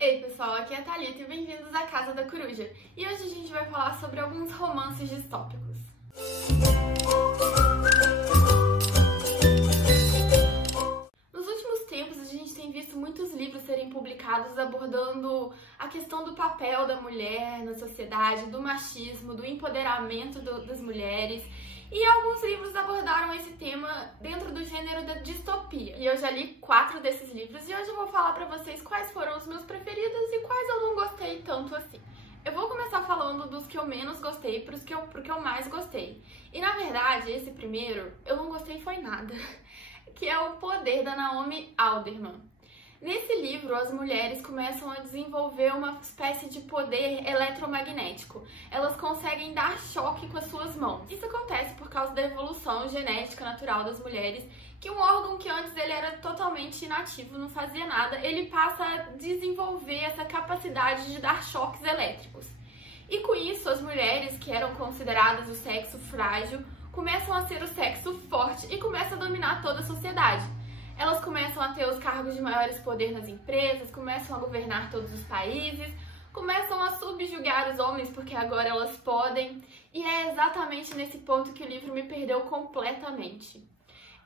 Ei pessoal, aqui é a Thalita e bem-vindos à Casa da Coruja. E hoje a gente vai falar sobre alguns romances distópicos. Nos últimos tempos a gente tem visto muitos livros serem publicados abordando a questão do papel da mulher na sociedade, do machismo, do empoderamento das mulheres. E alguns livros abordaram esse tema dentro do gênero da distopia. E eu já li 4 desses livros e hoje eu vou falar pra vocês quais foram os meus preferidos e quais eu não gostei tanto assim. Eu vou começar falando dos que eu menos gostei pro que eu mais gostei. E na verdade, esse primeiro, eu não gostei foi nada. Que é O Poder, da Naomi Alderman. Nesse livro, as mulheres começam a desenvolver uma espécie de poder eletromagnético. Elas conseguem dar choque com as suas mãos. Isso acontece por causa da evolução genética natural das mulheres, que um órgão que antes ele era totalmente inativo, não fazia nada, ele passa a desenvolver essa capacidade de dar choques elétricos. E com isso, as mulheres, que eram consideradas o sexo frágil, começam a ser o sexo forte e começam a dominar toda a sociedade. Elas começam a ter os cargos de maiores poder nas empresas, começam a governar todos os países, começam a subjugar os homens porque agora elas podem. E é exatamente nesse ponto que o livro me perdeu completamente.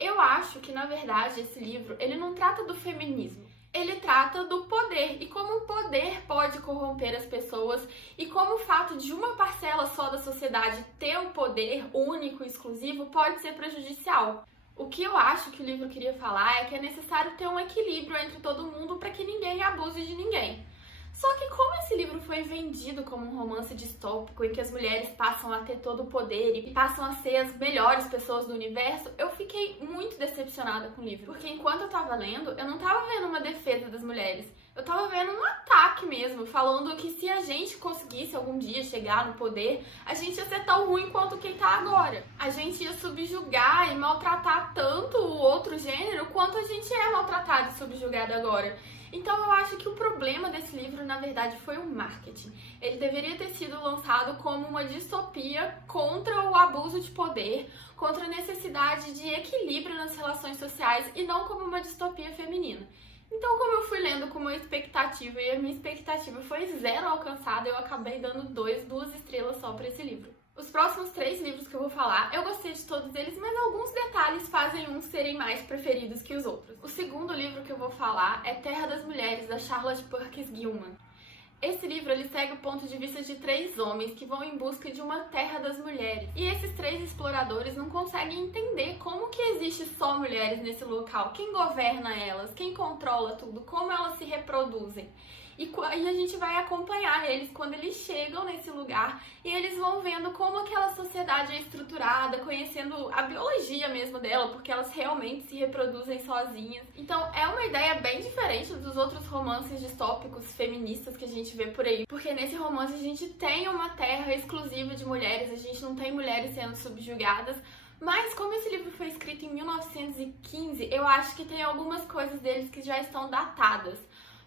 Eu acho que, na verdade, esse livro, ele não trata do feminismo. Ele trata do poder e como o poder pode corromper as pessoas e como o fato de uma parcela só da sociedade ter o poder único e exclusivo pode ser prejudicial. O que eu acho que o livro queria falar é que é necessário ter um equilíbrio entre todo mundo para que ninguém abuse de ninguém. Só que como esse livro foi vendido como um romance distópico em que as mulheres passam a ter todo o poder e passam a ser as melhores pessoas do universo, eu fiquei muito decepcionada com o livro. Porque enquanto eu tava lendo, eu não tava vendo uma defesa das mulheres. Eu tava vendo um ataque mesmo, falando que se a gente conseguisse algum dia chegar no poder, a gente ia ser tão ruim quanto quem tá agora. A gente ia subjugar e maltratar tanto o outro gênero quanto a gente é maltratado e subjugado agora. Então eu acho que o problema desse livro, na verdade, foi o marketing. Ele deveria ter sido lançado como uma distopia contra o abuso de poder, contra a necessidade de equilíbrio nas relações sociais e não como uma distopia feminina. Então, como eu fui lendo com uma expectativa e a minha expectativa foi 0 alcançada, eu acabei dando 2 estrelas só para esse livro. Os próximos 3 livros que eu vou falar, eu gostei de todos eles, mas alguns detalhes fazem uns serem mais preferidos que os outros. O segundo livro que eu vou falar é Terra das Mulheres, da Charlotte Perkins Gilman. Esse livro ele segue o ponto de vista de 3 homens que vão em busca de uma terra das mulheres. E esses 3 exploradores não conseguem entender como que existe só mulheres nesse local, quem governa elas, quem controla tudo, como elas se reproduzem. E a gente vai acompanhar eles quando eles chegam nesse lugar e eles vão vendo como aquela sociedade é estruturada, conhecendo a biologia mesmo dela, porque elas realmente se reproduzem sozinhas. Então é uma ideia bem diferente dos outros romances distópicos feministas que a gente vê por aí, porque nesse romance a gente tem uma terra exclusiva de mulheres, a gente não tem mulheres sendo subjugadas. Mas como esse livro foi escrito em 1915, eu acho que tem algumas coisas deles que já estão datadas.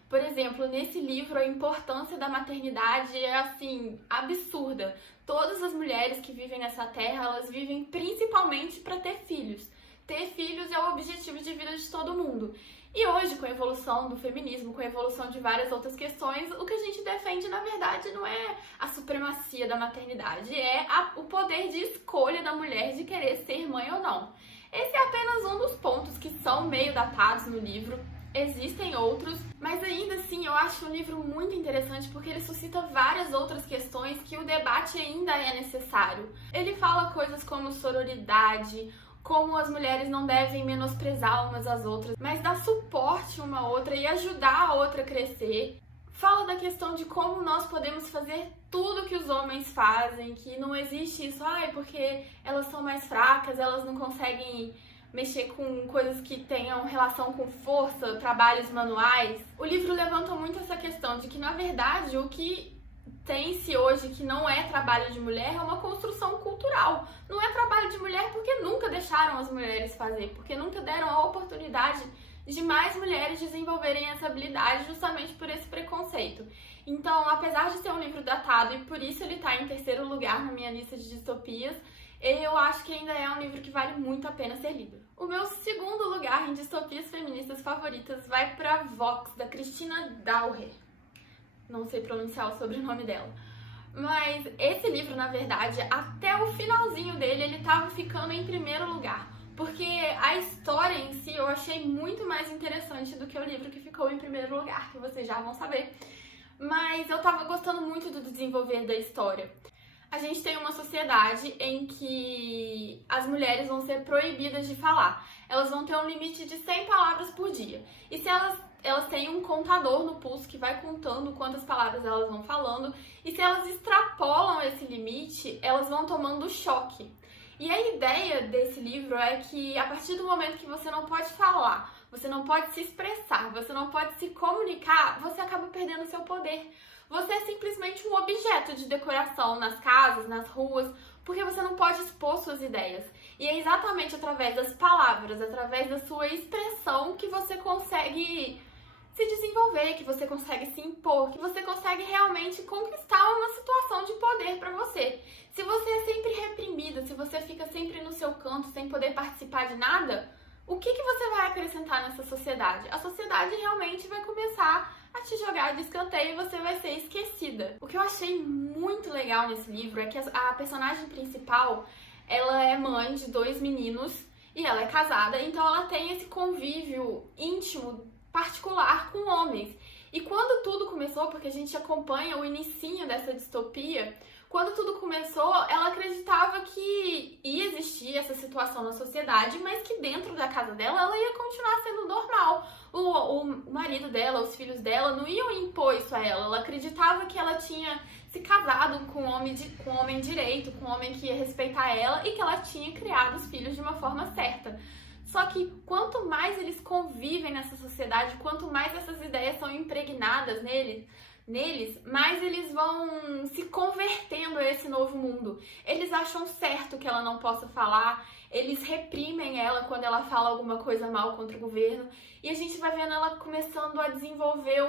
Por exemplo, nesse livro a importância da maternidade é assim, absurda. Todas as mulheres que vivem nessa terra, elas vivem principalmente para ter filhos. Ter filhos é o objetivo de vida de todo mundo. E hoje, com a evolução do feminismo, com a evolução de várias outras questões, o que a gente defende, na verdade, não é a supremacia da maternidade, é o poder de escolha da mulher de querer ser mãe ou não. Esse é apenas um dos pontos que são meio datados no livro. Existem outros, mas ainda assim eu acho o livro muito interessante porque ele suscita várias outras questões que o debate ainda é necessário. Ele fala coisas como sororidade, como as mulheres não devem menosprezar umas às outras, mas dar suporte uma à outra e ajudar a outra a crescer. Fala da questão de como nós podemos fazer tudo que os homens fazem, que não existe isso, porque elas são mais fracas, elas não conseguem mexer com coisas que tenham relação com força, trabalhos manuais. O livro levanta muito essa questão de que, na verdade, o que tem-se hoje que não é trabalho de mulher é uma construção cultural. Não é trabalho de mulher porque nunca deixaram as mulheres fazer, porque nunca deram a oportunidade de mais mulheres desenvolverem essa habilidade justamente por esse preconceito. Então, apesar de ser um livro datado e por isso ele está em 3º lugar na minha lista de distopias, eu acho que ainda é um livro que vale muito a pena ser lido. O meu 2º lugar em distopias feministas favoritas vai para Vox, da Christina Dauer. não sei pronunciar o sobrenome dela. Mas esse livro, na verdade, até o finalzinho dele, ele tava ficando em primeiro lugar. Porque a história em si eu achei muito mais interessante do que o livro que ficou em primeiro lugar, que vocês já vão saber. Mas eu tava gostando muito do desenvolver da história. A gente tem uma sociedade em que as mulheres vão ser proibidas de falar. Elas vão ter um limite de 100 palavras por dia. E se elas têm um contador no pulso que vai contando quantas palavras elas vão falando. E se elas extrapolam esse limite, elas vão tomando choque. E a ideia desse livro é que a partir do momento que você não pode falar, você não pode se expressar, você não pode se comunicar, você acaba perdendo seu poder. Você é simplesmente um objeto de decoração nas casas, nas ruas, porque você não pode expor suas ideias. E é exatamente através das palavras, através da sua expressão que você consegue se desenvolver, que você consegue se impor, que você consegue realmente conquistar uma situação de poder para você. Se você é sempre reprimida, se você fica sempre no seu canto sem poder participar de nada, o que você vai acrescentar nessa sociedade? A sociedade realmente vai começar a te jogar de escanteio e você vai ser esquecida. O que eu achei muito legal nesse livro é que a personagem principal, ela é mãe de 2 meninos e ela é casada, então ela tem esse convívio íntimo, particular com homens. E quando tudo começou, porque a gente acompanha o inicinho dessa distopia, quando tudo começou, ela acreditava que ia existir essa situação na sociedade, mas que dentro da casa dela, ela ia continuar sendo normal. O marido dela, os filhos dela não iam impor isso a ela. Ela acreditava que ela tinha se casado com um homem direito, com um homem que ia respeitar ela e que ela tinha criado os filhos de uma forma certa. Só que quanto mais eles convivem nessa sociedade, quanto mais essas ideias são impregnadas neles, mais eles vão se convertendo a esse novo mundo. Eles acham certo que ela não possa falar, eles reprimem ela quando ela fala alguma coisa mal contra o governo, e a gente vai vendo ela começando a desenvolver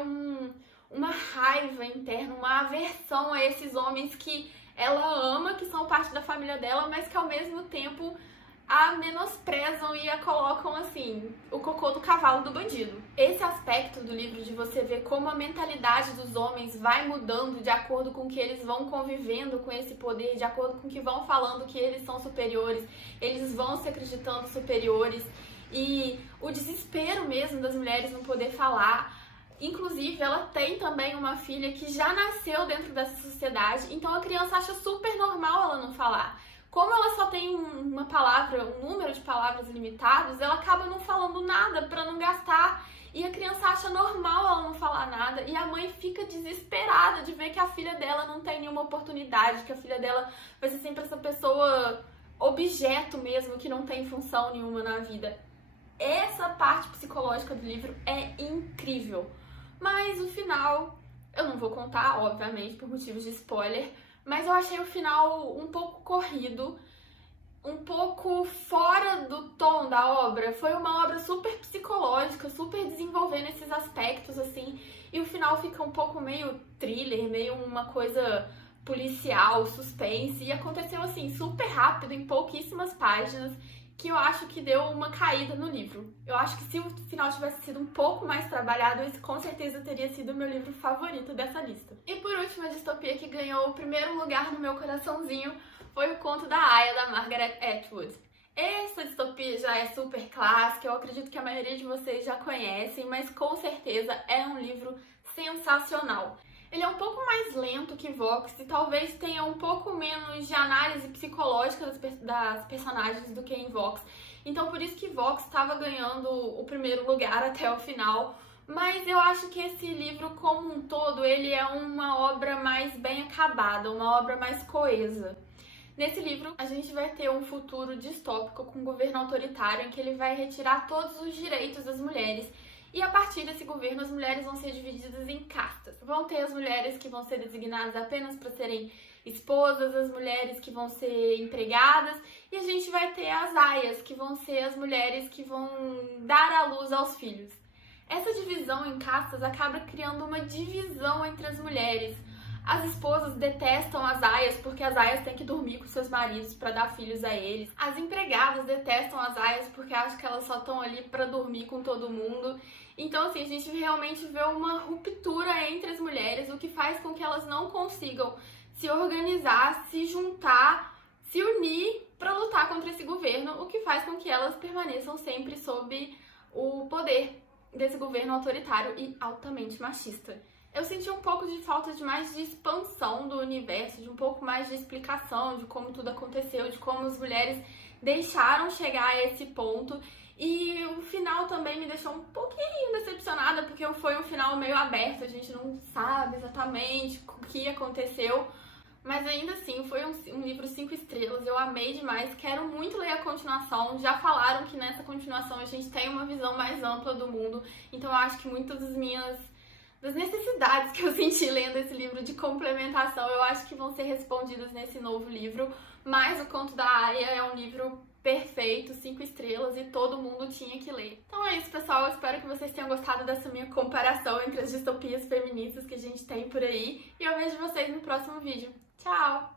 uma raiva interna, uma aversão a esses homens que ela ama, que são parte da família dela, mas que ao mesmo tempo a menosprezam e a colocam assim, o cocô do cavalo do bandido. Esse aspecto do livro de você ver como a mentalidade dos homens vai mudando de acordo com que eles vão convivendo com esse poder, de acordo com que vão falando que eles são superiores, eles vão se acreditando superiores, e o desespero mesmo das mulheres não poder falar. Inclusive, ela tem também uma filha que já nasceu dentro dessa sociedade, então a criança acha super normal ela não falar. Como ela só tem uma palavra, um número de palavras limitados, ela acaba não falando nada para não gastar. E a criança acha normal ela não falar nada. E a mãe fica desesperada de ver que a filha dela não tem nenhuma oportunidade, que a filha dela vai ser sempre essa pessoa objeto mesmo, que não tem função nenhuma na vida. Essa parte psicológica do livro é incrível. Mas o final, eu não vou contar, obviamente, por motivos de spoiler, mas eu achei o final um pouco corrido, um pouco fora do tom da obra. Foi uma obra super psicológica, super desenvolvendo esses aspectos, assim, e o final fica um pouco meio thriller, meio uma coisa policial, suspense, e aconteceu, assim, super rápido, em pouquíssimas páginas, que eu acho que deu uma caída no livro. Eu acho que se o final tivesse sido um pouco mais trabalhado, esse com certeza teria sido o meu livro favorito dessa lista. E por último, a distopia que ganhou o primeiro lugar no meu coraçãozinho foi o Conto da Aia, da Margaret Atwood. Essa distopia já é super clássica, eu acredito que a maioria de vocês já conhecem, mas com certeza é um livro sensacional. Ele é um pouco mais lento que Vox e talvez tenha um pouco menos de análise psicológica das personagens do que em Vox. Então por isso que Vox estava ganhando o primeiro lugar até o final. Mas eu acho que esse livro como um todo, ele é uma obra mais bem acabada, uma obra mais coesa. Nesse livro, a gente vai ter um futuro distópico com um governo autoritário em que ele vai retirar todos os direitos das mulheres. E a partir desse governo, as mulheres vão ser divididas em castas. Vão ter as mulheres que vão ser designadas apenas para serem esposas, as mulheres que vão ser empregadas, e a gente vai ter as aias, que vão ser as mulheres que vão dar à luz aos filhos. Essa divisão em castas acaba criando uma divisão entre as mulheres. As esposas detestam as aias porque as aias têm que dormir com seus maridos para dar filhos a eles. As empregadas detestam as aias porque acham que elas só estão ali para dormir com todo mundo. Então, assim, a gente realmente vê uma ruptura entre as mulheres, o que faz com que elas não consigam se organizar, se juntar, se unir para lutar contra esse governo, o que faz com que elas permaneçam sempre sob o poder desse governo autoritário e altamente machista. Eu senti um pouco de falta de mais de expansão do universo, de um pouco mais de explicação de como tudo aconteceu, de como as mulheres deixaram chegar a esse ponto. E o final também me deixou um pouquinho decepcionada, porque foi um final meio aberto, a gente não sabe exatamente o que aconteceu. Mas ainda assim, foi um livro 5 estrelas, eu amei demais, quero muito ler a continuação. Já falaram que nessa continuação a gente tem uma visão mais ampla do mundo, então eu acho que muitas das necessidades que eu senti lendo esse livro de complementação, eu acho que vão ser respondidas nesse novo livro. Mas O Conto da Aia é um livro perfeito, 5 estrelas, e todo mundo tinha que ler. Então é isso, pessoal, eu espero que vocês tenham gostado dessa minha comparação entre as distopias feministas que a gente tem por aí, e eu vejo vocês no próximo vídeo. Tchau!